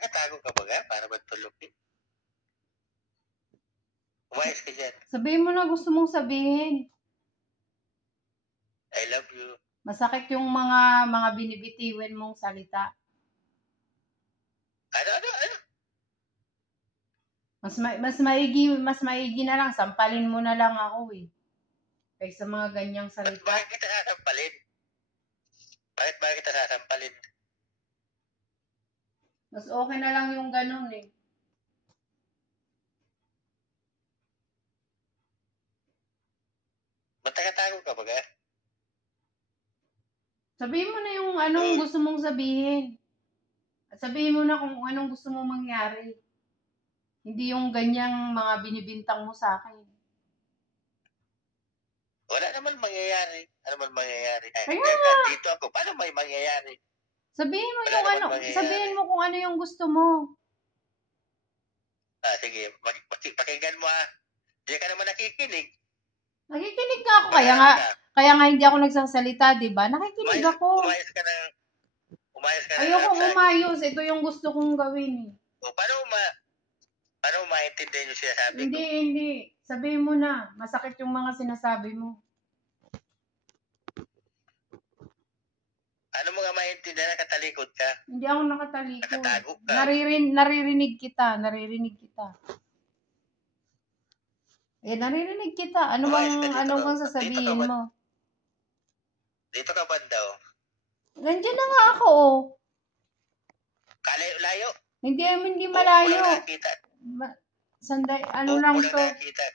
Nakatago ka ba nga para matulog eh? Umayos ka dyan. Sabihin mo na gusto mong sabihin. I love you. Masakit yung mga binibitiwin mong salita. Ano? Mas maigi na lang, sampalin mo na lang ako eh. Kaysa mga ganyang salita. Bakit kita sasampalin? Bakit kita sasampalin? Mas okay na lang yung ganun eh. Ba't nakatago ka ba nga? Sabihin mo na yung anong gusto mong sabihin. At sabihin mo na kung anong gusto mong mangyari. Hindi yung ganyang mga binibintang mo sa akin. Wala naman mangyayari. Ano man mangyayari? Kaya nga. Dito ako. Paano may mangyayari? Sabihin mo yung ano, sabihin mo kung ano yung gusto mo. Sige. Pakinggan mo ha. Hindi ka naman nakikinig. Nakikinig nga ako. Kaya nga hindi ako nagsasalita, di ba? Nakikinig ako. Umayos ka na. Ayokong umayos. Ito yung gusto kong gawin eh. Paano maintindihan yung sinasabi ko? Hindi. Sabihin mo na. Masakit yung mga sinasabi mo. Ano mga maintindihan na katalikod ka? Hindi ako nakatalikod. Nakatago ka. Naririnig kita. Naririnig kita. Ano bang sasabihin mo? Dito ka banda oh. Nandiyan na nga ako oh. Layo? Hindi malayo. Lang to. Nakita.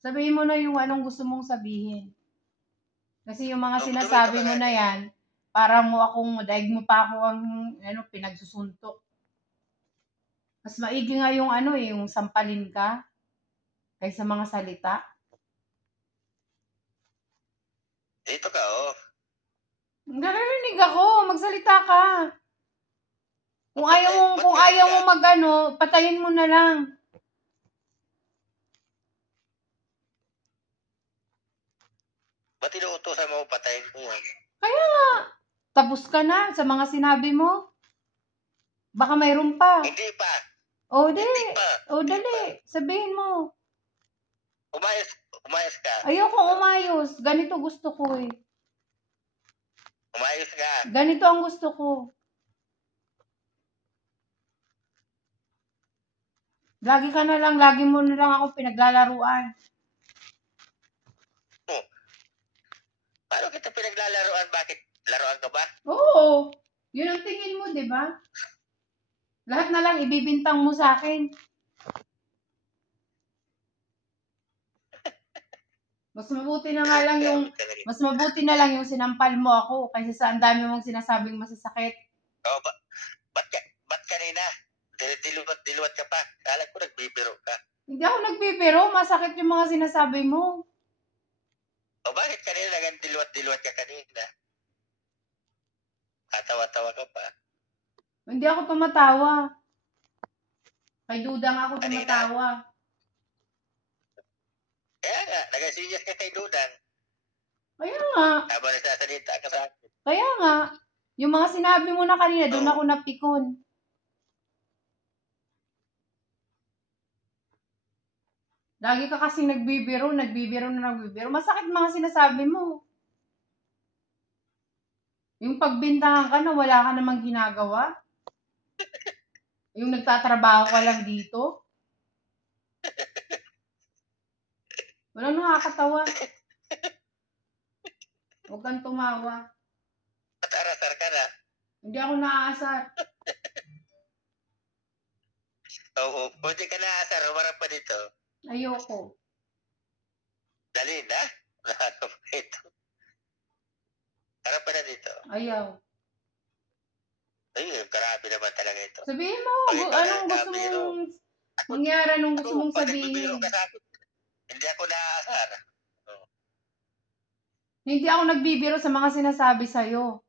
Sabihin mo na yung anong gusto mong sabihin. Kasi yung mga sinasabi mo na yan, parang daig mo pa ako ang pinagsusuntok. Mas maigi nga yung yung sampalin ka kaysa mga salita. Dito ka oh. Naririnig ako, magsalita ka. Kung ayaw mo patayin mo na lang. Ba't inuutosan mo patayin ko yan? Kaya nga, tapos ka na sa mga sinabi mo. Baka mayroon pa. Hindi pa. Dali. Sabihin mo. Umayos ka. Ayokong umayos. Ganito gusto ko eh. Umayos ka. Ganito ang gusto ko. Lagi mo na lang ako pinaglalaruan. Paano kita pinaglalaruan? Bakit? Laruan ka ba? Oo. Yun ang tingin mo, di ba? Lahat na lang ibibintang mo sa akin. Mas mabuti na lang yung sinampal mo ako kaysa sa ang dami mong sinasabing masasakit. Ba't kanina? Diluwat ka pa. Kala ko nagbibiro ka. Hindi ako nagbibiro. Masakit yung mga sinasabi mo. Bakit kanina diluwat ka kanina? Katawa-tawa ka pa. Hindi ako tumatawa. Kay Dudang ako tumatawa. Kaya nga, nagasinyas ka kay Dudang. Kaya nga. Habang nagsasalita ka sa akin. Kaya nga. Yung mga sinabi mo na kanina, doon ako napikon. Lagi ka kasing nagbibiro. Masakit mga sinasabi mo. Yung pagbintangan ka na wala ka namang ginagawa. Yung nagtatrabaho ka lang dito. Walang nakakatawa. Huwag kang tumawa. At-arasar ka na. Hindi ako naaasar. Oo, pwede ka naaasar. Humarap pa dito. Ayoko. Dali na. Nakakap ka ito. Harap pa na dito. Ayaw. Ayun, grabe naman talaga ito. Sabihin mo, anong gusto mong mangyari, anong gusto mong sabihin. Hindi ako naaasar. Hindi ako nagbibiro sa mga sinasabi sa'yo.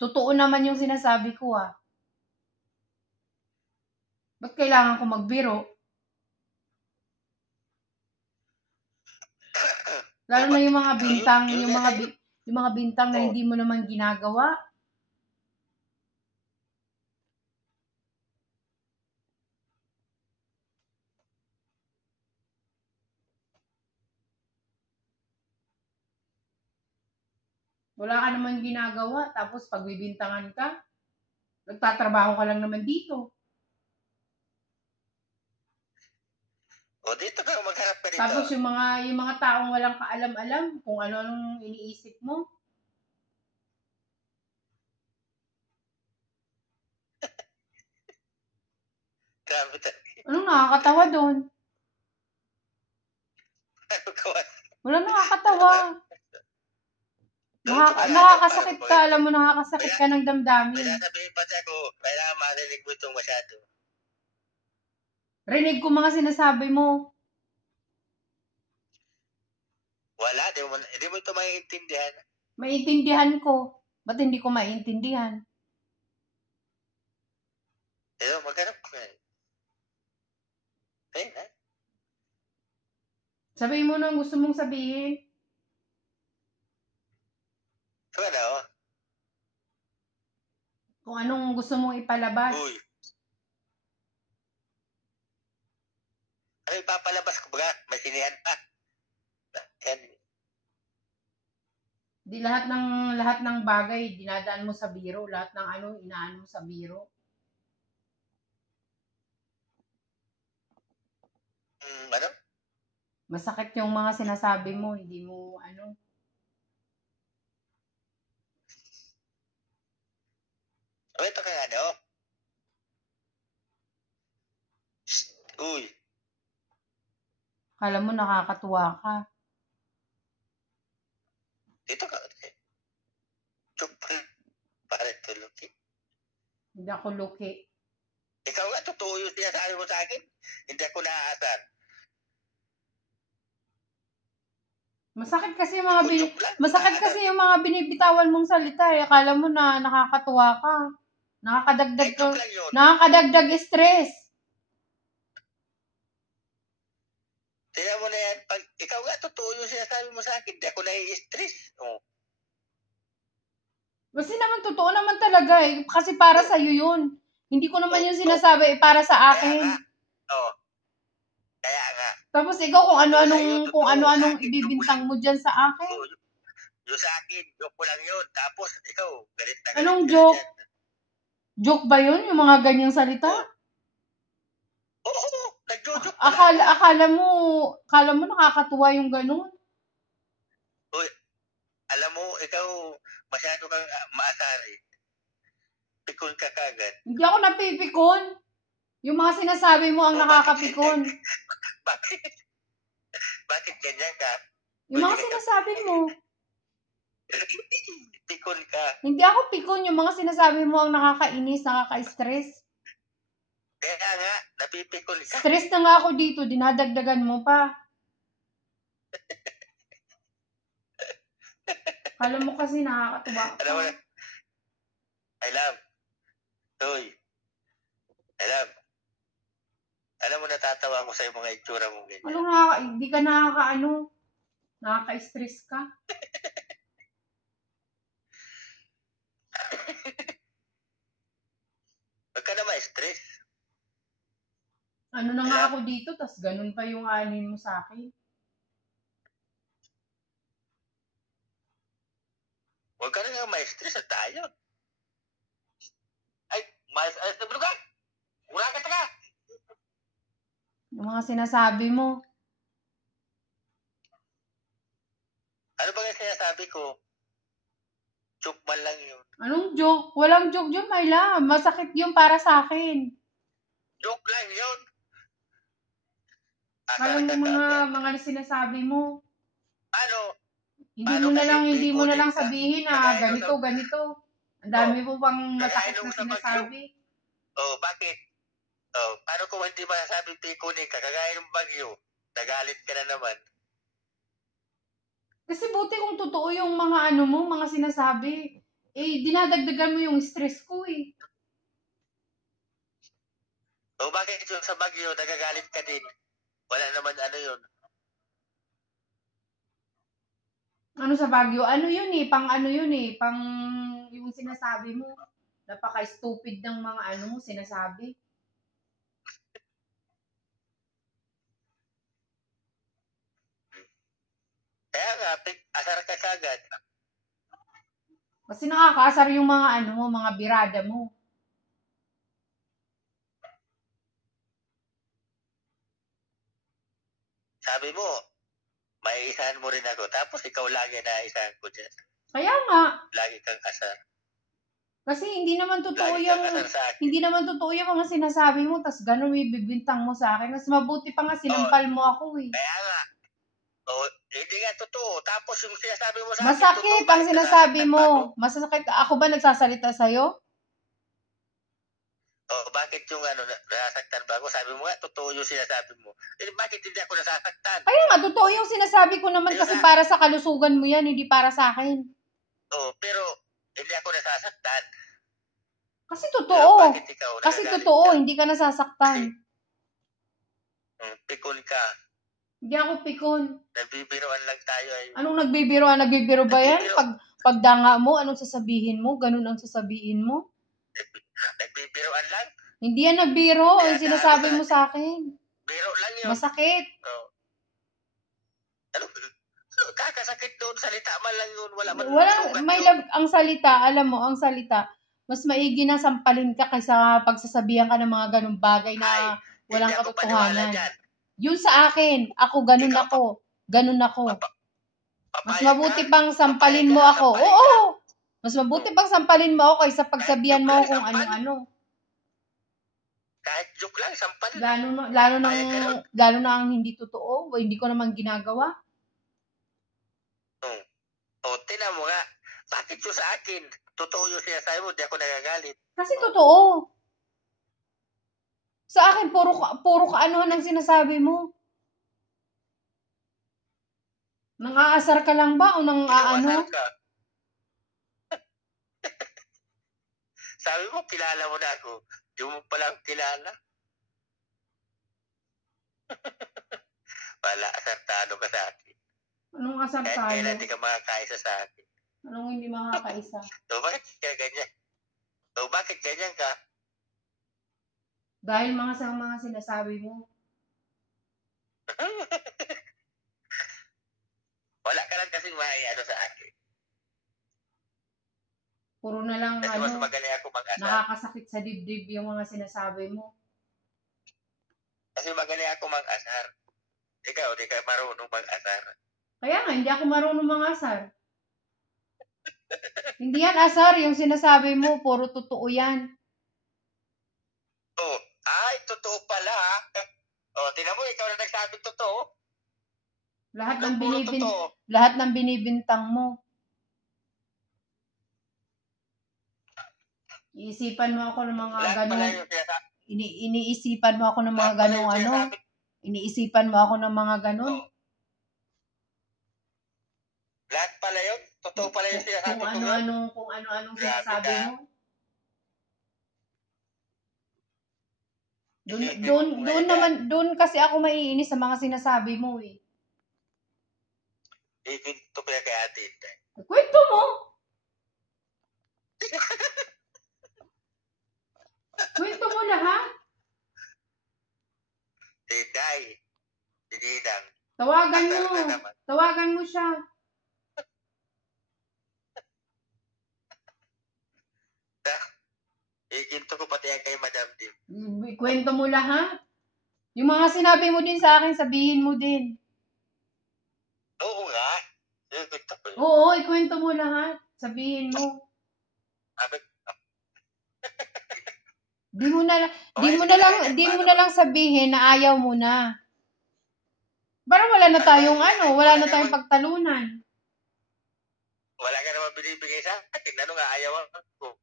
Totoo naman yung sinasabi ko ah. Ba't kailangan ko magbiro? Lalo na yung mga bintang, yung mga bintang na hindi mo naman ginagawa. Wala ka naman ginagawa, tapos pagbibintangan ka, nagtatrabaho ka lang naman dito. O dito ka, magharap ka dito. Tapos yung mga taong walang kaalam-alam kung ano-anong iniisip mo. Grabe talaga. Anong nakakatawa doon? Ano gawa? Walang nakakatawa. Doon ka Nakakasakit ka, alam mo, nakakasakit ka ng May damdamin. sasabihin pa ako, kailangan marinig mo itong masyado. Rinig ko mga sinasabi mo. Wala, di mo ito maiintindihan. Maintindihan ko. Ba't hindi ko maintindihan? Pero magharap ka. Ayun ha. Sabihin mo na ang gusto mong sabihin. So ano? Kung anong gusto mong ipalabas. Uy. Ano ipapalabas ko ba? May sinihan pa. Yan. Di lahat ng bagay dinadaan mo sa biro, lahat ng ano inaano mo sa biro. Ano? Masakit yung mga sinasabi mo, hindi mo ano. O ito ka ano? Uy. Kala mo nakakatuwa ka. Dito ka. Para tulog eh. Hindi ako luki. Ikaw nga, totoo yung sinasabi mo sa akin. Hindi ako naaasar. Masakit kasi yung mga binibitawan mong salita eh. Akala mo na nakakatuwa ka. Nakakadagdag stress. Tingnan mo na yan. Pag ikaw nga, totoo yung sinasabi mo sa akin. Hindi ako nai-stress. Oh. Kasi naman totoo naman talaga eh. Kasi para sa'yo yun. Hindi ko naman yung sinasabi para sa akin. Oo. Kaya nga. Tapos ikaw kung ano-anong ibibintang mo dyan sa akin. Yung sa akin, joke ko lang yun. Tapos ikaw, galit na galit. Anong joke? Joke ba yun? Yung mga ganyang salita? Oo, nagjo-joke. Akala mo nakakatuwa yung ganun. Uy, alam mo, ikaw, masyado kang maasarin. Pikon ka kagad. Hindi ako napipikon. Yung mga sinasabi mo ang nakakapikon. Bakit ganyan ka? Yung mga sinasabi mo. Pikon ka. Hindi ako pikon. Yung mga sinasabi mo ang nakakainis, nakaka-stress. Kaya nga, napipikon ka. Stress na nga ako dito. Dinadagdagan mo pa. Alam mo kasi nakakatuwa ka. I love. Uy. I love. Alam mo, natatawa ko sa mga itsura mong ganyan. Hindi ka nakaka-stress ka. Huwag ka na ma-stress. Ano na nga ako dito, tas ganun pa yung anin mo sa akin. Huwag ka na nga ma-stress at tayo. Ay, ayos na bulugan! Mura ka taga! Yung mga sinasabi mo. Ano ba yung sinasabi ko? Joke man lang yun. Anong joke? Walang joke yun, Myla. Masakit yun para sa akin. Joke lang yun. Walang mga sinasabi mo. Ano? Hindi mo na lang sabihin na ganito. Ang dami mo pang masakit na sinasabi. Bakit? Paano kung hindi masasabi pikunin ka? Kagaya ng bagyo. Nagalit ka na naman. Kasi buti kung totoo yung mga mga sinasabi. Eh, dinadagdagan mo yung stress ko eh. Bakit yung sa bagyo, nagagalit ka din? Wala naman yun. Ano sa Baguio? Ano yun eh? Pang yung sinasabi mo. Napaka-stupid ng mga sinasabi. Kaya nga, asar ka kagad. Kasi nakakaasar yung mga ano mo, mga birada mo. Sabi mo, maiisahan mo rin ako. Tapos ikaw lagi na isahan ko dyan. Kaya nga. Lagi kang asar. Kasi hindi naman totoo Lagi yung kang asar sa akin. hindi naman totoo yung mga sinasabi mo, tas ganun bibintang mo sa akin. Mas mabuti pa nga sinampal mo ako eh. Kaya nga. Hindi nga totoo. Tapos yung sinasabi mo sa akin, Masakit totoo, ang sinasabi mo. Masakit. Ako ba nagsasalita sa'yo? Bakit yung nasasaktan ba ako? Sabi mo nga, totoo yung sinasabi mo. Bakit hindi ako nasasaktan? Kaya nga, totoo yung sinasabi ko naman kasi para sa kalusugan mo yan, hindi para sa akin. Pero hindi ako nasasaktan. Kasi totoo. Bakit ikaw Kasi totoo, hindi ka nasasaktan. Pikon ka. Hindi ako pikon. Nagbibiroan lang tayo. Anong nagbibiroan? Nagbibiro ba yan? Pagdanga mo, anong sasabihin mo? Ganun ang sasabihin mo? Nagbibiroan lang? Hindi yan nagbiro. Ang sinasabi mo sa akin. Biro lang yun. Masakit. Kakasakit doon. Salita man lang yun. Ang salita, alam mo, ang salita, mas maigi na sampalin ka kaysa pagsasabihan ka ng mga ganung bagay na walang katotohanan. Yun sa akin, ganun ako. Mas mabuti pang sampalin mo ako. Oo! Mas mabuti pang sampalin mo ako kaysa pagsabihan mo kung ano-ano. Kahit joke lang, sampalin. Lalo na ang hindi totoo, o hindi ko naman ginagawa. Tinan mo nga. Bakit yung sa akin? Totoo yung sinasabi mo, di ako nagagalit. Kasi totoo. Sa akin, puro kaanohan ang sinasabi mo. Nang-aasar ka lang ba o nang-aano? Sabi mo, kilala mo na ako. Di mo palang kilala. Wala, asartado ka sa akin. Anong asartado? Kailan di ka makakaisa sa akin. Anong hindi makakaisa? Bakit ka ganyan? Bakit ganyan ka? Dahil mga sinasabi mo. Wala ka lang kasing maiano sa akin. Puro na lang kasi mas magaling ako mag-asar. Nakakasakit sa dibdib yung mga sinasabi mo. Kasi magaling ako mag-asar. Ikaw, di ka marunong mag-asar. Kaya nga, hindi ako marunong mag-asar. Hindi yan asar, yung sinasabi mo, puro totoo yan. Totoo pala. Tingnan mo, ikaw na nagsabing totoo. Lahat ng binibintang mo. Iisipan mo ako ng mga ganong iniisipan mo ako ng mga ganong iniisipan mo ako ng mga ganon. Lahat pala yun? Totoo pala yung sinasabi ko yun? Kung ano-anong sinasabi mo. Doon kasi ako maiinis sa mga sinasabi mo eh. Ito kaya kay ate. Kwento mo! Kwento mo lahat. Si Day. Si Didang. Tawagan mo siya. Ikinto ko pati kay Madam Dim. Kwento mo lahat. Yung mga sinabi mo din sa akin, sabihin mo din. Oo nga. Oo, ikwento mo lahat. Sabihin mo. Di mo na lang sabihin na ayaw mo na. Para wala na tayong pagtalunan. Wala ka naman binibigay sa akin. Ano nga ayaw ako?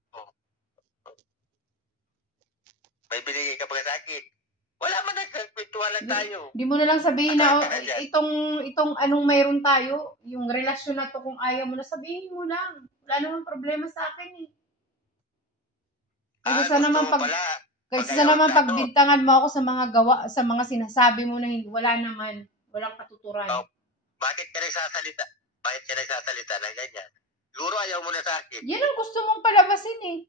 May binigay ka pa sa akin. Wala man nagkwentuhan lang tayo. Di mo na lang sabihin na itong anong mayroon tayo, yung relasyon na to kung ayaw mo na sabihin mo lang. Wala namang problema sa akin eh. Kaysa naman pagbintangan mo ako sa mga sinasabi mo na walang katuturan. Bakit ka nagsasalita? Bakit ka nagsasalita na ganyan? Siguro ayaw mo na sa akin. Yan ang gusto mong palabasin eh.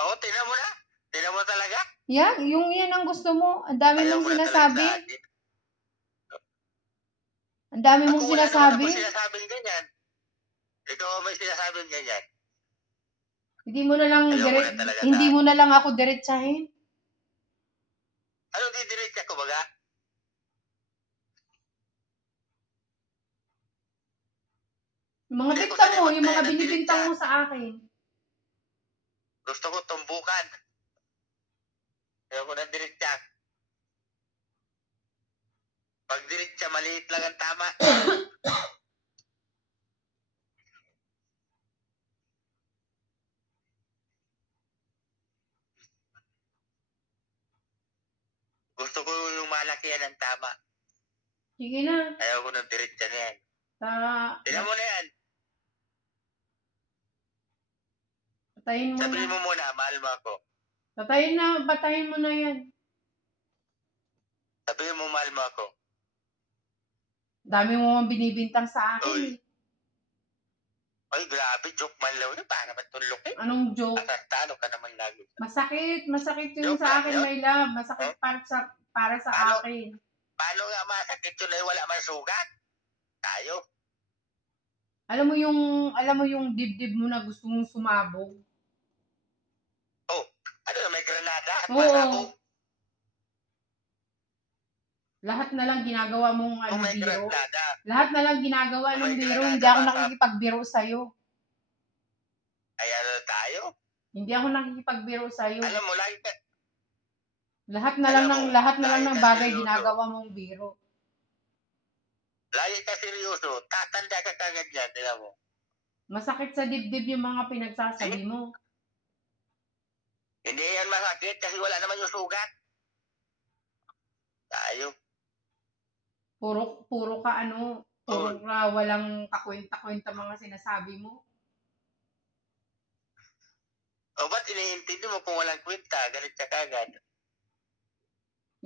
Tingnan mo na. Tingnan mo talaga? Yan ang gusto mo. Ang dami mong sinasabi. Ang dami mong sinasabi. Ako wala naman ako sinasabing ganyan. Ikaw may sinasabing ganyan. Hindi mo na lang Ayaw mo na talaga hindi sa- mo na lang ako diretsahin. Ano didiretsa ko baga? Yung mga Hindi ko bintang mo, sanay yung mga magtayo ng binibintang diretsa. mo sa akin. Gusto ko tumbukan. Ayaw ko ng diretsa. Pag diretsa, maliit lang ang tama. Gusto ko yung malakihan ang tama. Sige na. Ayaw ko ng diretsa na yan. Tignan mo na yan. Patayin mo Sabihin na. mo muna, mahal mo ako. Patayin mo na yan. Sabihin mo, mahal mo ako. Dami mo mga binibintang sa akin. Uy. Ay, grabe, joke man lang yun. Para naman tulok eh. Anong joke? Asartado ka naman lagi. Masakit yun Joke sa akin, lang yun? my love. Masakit para sa Paano? akin. Paano nga masakit yun ay wala man sugat? Tayo. Alam mo yung dibdib mo na gusto mong sumabog. Oh, ano na, may granada at Oo. masabog. Lahat na lang ginagawa mong Oh, may biro. granada. Lahat na lang ginagawa ng May biro. granada Hindi ako ba? nakikipagbiro sa'yo. Ay, ano tayo? Hindi ako nakikipagbiro sa'yo. Alam mo, lagi ka, Lahat na lang ng lagi ka bagay seryoso. ginagawa mong biro. Lagi ka seryoso. Tatanda ka kagad yan, tignan mo. Masakit sa dibdib yung mga pinagsasabi mo. Hindi yan masakit kasi wala naman yung sugat. Tayo. Puro ka walang kakwenta-kwenta mga sinasabi mo. O ba't iniintindi mo kung walang kwenta? Galit ka kagad.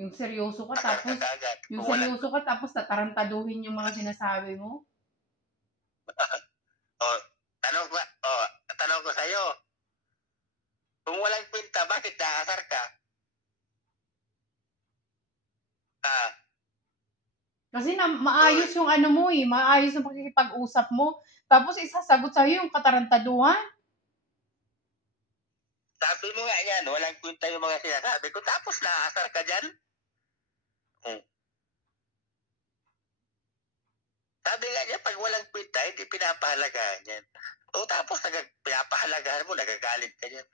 Yung seryoso ka Takar tapos ka kagad. yung Kung walang... seryoso ka tapos tatarantaduhin yung mga sinasabi mo. Tanong ko sa'yo. Kung walang kwenta, bakit nakasar ka? Kasi maayos yung maayos yung pagkikipag-usap mo. Tapos isasagot sa'yo yung katarantaduhan. Sabi mo nga yan, walang kwenta yung mga sinasabi ko. Tapos nakasar ka dyan? Sabi nga niya, pag walang kwenta, hindi pinapahalagahan yan. O tapos pinapahalagahan mo, nagagalit ka yan.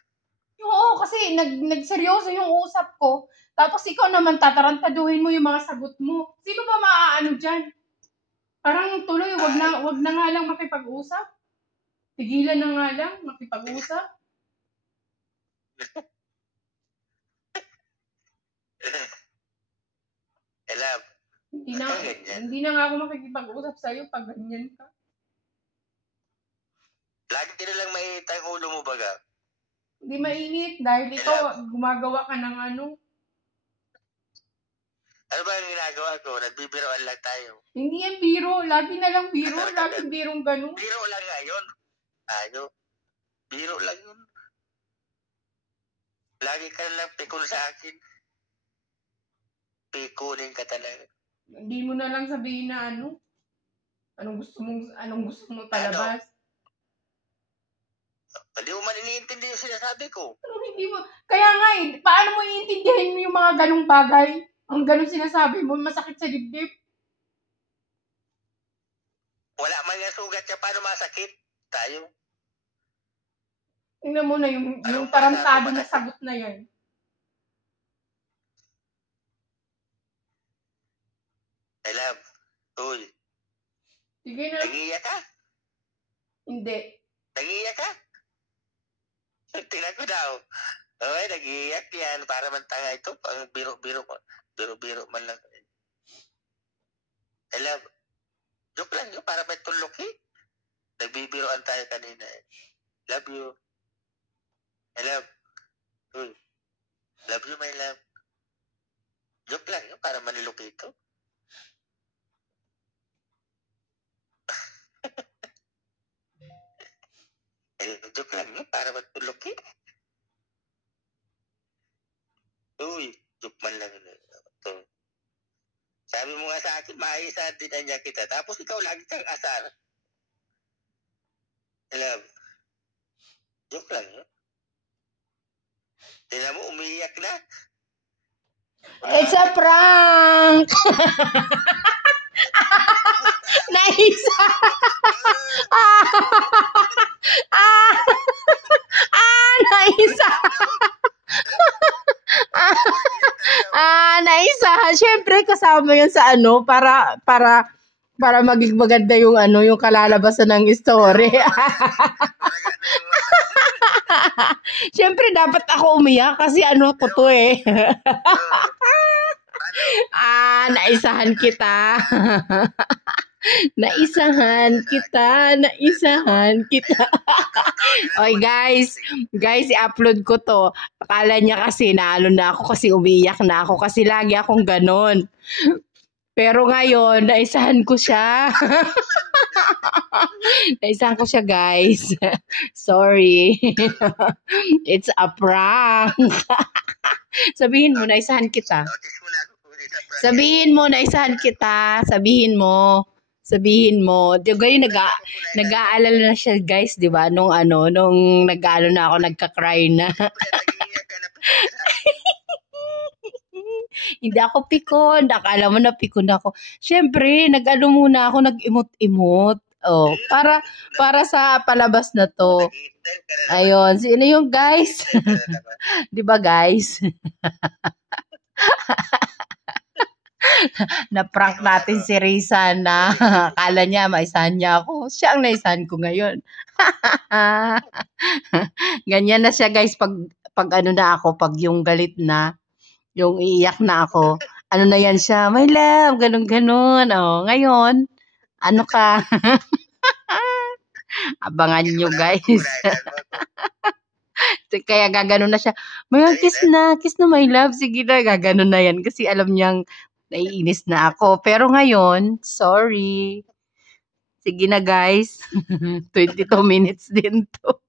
Oo, kasi nagseryoso yung usap ko. Tapos ikaw naman tatarantaduhin mo yung mga sagot mo. Sino ba maaano dyan? Parang tuloy, wag na nga lang makipag-usap. Tigilan na nga lang makipag-usap. Love. Hindi na nga ako makikipag-usap sa'yo pag ganyan ka. Lagi na lang mainit ang ulo mo baga. Hindi mainit dahil ikaw gumagawa ka ng ano. Ano ba ang ginagawa ko? Nagbibiroan lang tayo. Hindi yan biro. Lagi na lang biro. Lagi birong ganun. Biro lang ngayon. Tayo. Biro lang yun. Lagi ka lang pikul sa akin. Pikunin ka talaga. Hindi mo na lang sabihin na anong gusto mong palabas. Hindi mo man iniintindi yung sinasabi ko. Hindi mo. Kaya nga paano mo iintindihin yung mga ganung bagay? Ang ganung sinasabi mo, masakit sa dibdib. Wala man nga sugat siya, paano masakit? Tayo. Tingnan mo na yung tarantado na sagot na yan. I love. Uy. Sige na. Nagiiyak ka? Hindi. Nagiiyak ka? Tingnan ko daw. Okay, nagiiyak yan. Para man tanga ito. Pang biro-biro man lang. I love. Joke lang yun. Para may tulok eh. Nagbibiroan tayo kanina eh. Love you. I love. Uy. Love you, my love. Joke lang yun. Para manilok ito. Joke lang yun. Para matulog eh. Uy. Joke man lang yun. Ito. Sabi mo nga sa akin, maisa din niya kita. Tapos ikaw lagi kang asar. Love, joke lang yun. Tingnan mo, umiiyak na. It's a prank! Naisa! Naisa! Naisa. Siyempre, kasama yun sa ano, para maging maganda yung ano, yung kalalabasan ng story. Siyempre, dapat ako umiyak kasi ano ko to eh. Naisahan kita. Naisahan kita. Oy guys, i-upload ko to. Akala niya kasi naalo na ako kasi umiiyak na ako kasi lagi akong ganon. Pero ngayon, naisahan ko siya. Naisahan ko siya, guys. Sorry. It's a prank. Sabihin mo, naisahan kita. Sabihin mo, naisahan kita. Sabihin mo. Di ba yung nag-aalala na siya, guys, di ba? Nung nag-aalo na ako, nagka-cry na. Hindi ako pikon. Akala mo na pikon ako. Siyempre, nag-ano muna ako, nag-imot-imot. Oh, para sa palabas na to. Ayun, sino yung guys? 'Di ba, guys? Na-prank natin si Risa na akala niya maisahan niya ako. Siya ang naisahan ko ngayon. Ganyan na siya, guys, pag ano na ako, pag yung galit na, yung iiyak na ako, ano na yan siya, my love, ganun. Oh, ngayon, ano ka? Abangan nyo, guys. Kaya gaganon na siya. May kiss na, my love. Sige na, gaganon na yan. Kasi alam niyang naiinis na ako. Pero ngayon, sorry. Sige na, guys. 22 minutes din to.